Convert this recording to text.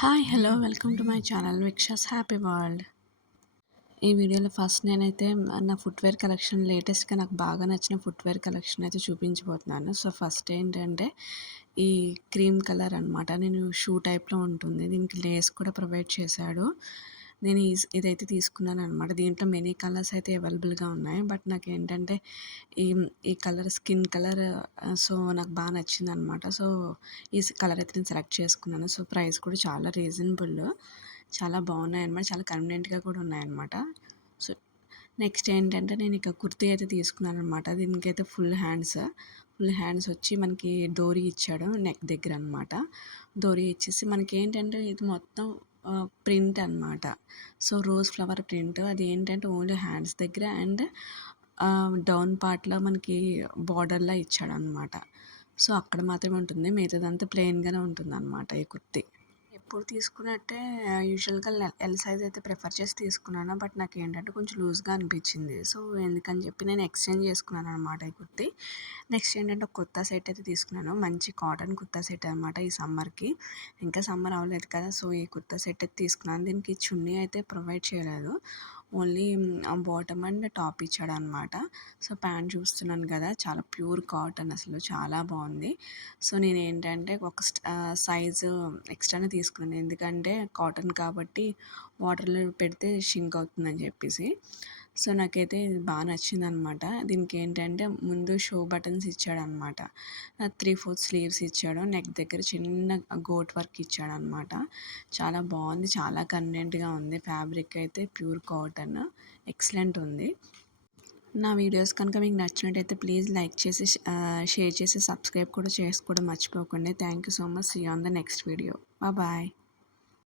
Hi hello welcome to my channel విక్షాస్ happy world. ఈ వీడియోలో ఫస్ట్ నేనైతే నా ఫుట్వేర్ కలెక్షన్ లేటెస్ట్గా నాకు బాగా నచ్చిన ఫుట్వేర్ కలెక్షన్ అయితే చూపించబోతున్నాను. సో ఫస్ట్ ఏంటంటే ఈ క్రీమ్ కలర్ అనమాట. నేను షూ టైప్లో ఉంటుంది, దీనికి లేస్ కూడా ప్రొవైడ్ చేశాడు. నేను ఇదైతే తీసుకున్నాను అనమాట. దీంట్లో మెనీ కలర్స్ అయితే అవైలబుల్గా ఉన్నాయి, బట్ నాకు ఏంటంటే ఈ ఈ కలర్ స్కిన్ కలర్, సో నాకు బాగా నచ్చింది అనమాట. సో ఈ కలర్ అయితే నేను సెలెక్ట్ చేసుకున్నాను. సో ప్రైస్ కూడా చాలా రీజనబుల్, చాలా బాగున్నాయన్నమాట, చాలా కన్వీనియంట్గా కూడా ఉన్నాయన్నమాట. సో నెక్స్ట్ ఏంటంటే నేను ఇక కుర్తీ అయితే తీసుకున్నాను అనమాట. దీనికైతే ఫుల్ హ్యాండ్స్ వచ్చి మనకి డోరీ ఇచ్చాడు నెక్ దగ్గర అనమాట. డోరీ ఇచ్చేసి మనకి ఏంటంటే ఇది మొత్తం ప్రింట్ అనమాట. సో రోజ్ ఫ్లవర్ ప్రింట్, అది ఏంటంటే ఓన్లీ హ్యాండ్స్ దగ్గర అండ్ డౌన్ పార్ట్లో మనకి బార్డర్లా ఇచ్చాడనమాట. సో అక్కడ మాత్రమే ఉంటుంది, మిగతాదంతా ప్లెయిన్గానే ఉంటుంది అనమాట ఈ కుర్తీ. ఎప్పుడు తీసుకున్నట్టే యూజువల్గా ఎల్ సైజ్ అయితే ప్రిఫర్ చేసి తీసుకున్నాను, బట్ నాకు ఏంటంటే కొంచెం లూజ్గా అనిపించింది. సో ఎందుకని చెప్పి నేను ఎక్స్చేంజ్ చేసుకున్నాను అనమాట ఈ కుర్తీ. నెక్స్ట్ ఏంటంటే ఒక కుర్తా సెట్ అయితే తీసుకున్నాను, మంచి కాటన్ కుర్తా సెట్ అనమాట. ఈ సమ్మర్కి, ఇంకా సమ్మర్ అవ్వలేదు కదా, సో ఈ కుర్తా సెట్ అయితే తీసుకున్నాను. దీనికి చున్నీ అయితే ప్రొవైడ్ చేయలేదు, ఓన్లీ బాటమ్ అండ్ టాప్ ఇచ్చాడు అనమాట. సో ప్యాంట్ చూస్తున్నాను కదా, చాలా ప్యూర్ కాటన్, అసలు చాలా బాగుంది. సో నేను ఏంటంటే ఒక సైజు ఎక్స్ట్రానే తీసుకున్నాను, ఎందుకంటే కాటన్ కాబట్టి వాటర్లో పెడితే షింక్ అవుతుందని చెప్పేసి. సో నాకైతే ఇది బాగా నచ్చిందనమాట. దీనికి ఏంటంటే ముందు షో బటన్స్ ఇచ్చాడనమాట, 3/4 స్లీవ్స్ ఇచ్చాడు, నెక్ దగ్గర చిన్న గోట్ వర్క్ ఇచ్చాడనమాట. చాలా బాగుంది, చాలా కన్వీనియంట్గా ఉంది. ఫ్యాబ్రిక్ అయితే ప్యూర్ కాటన్, ఎక్సలెంట్ ఉంది. నా వీడియోస్ కనుక మీకు నచ్చినట్టయితే ప్లీజ్ లైక్ చేసి షేర్ చేసి సబ్స్క్రైబ్ కూడా చేసుకోవడం మర్చిపోకండి. Thank you so much. See you on the next video. Bye.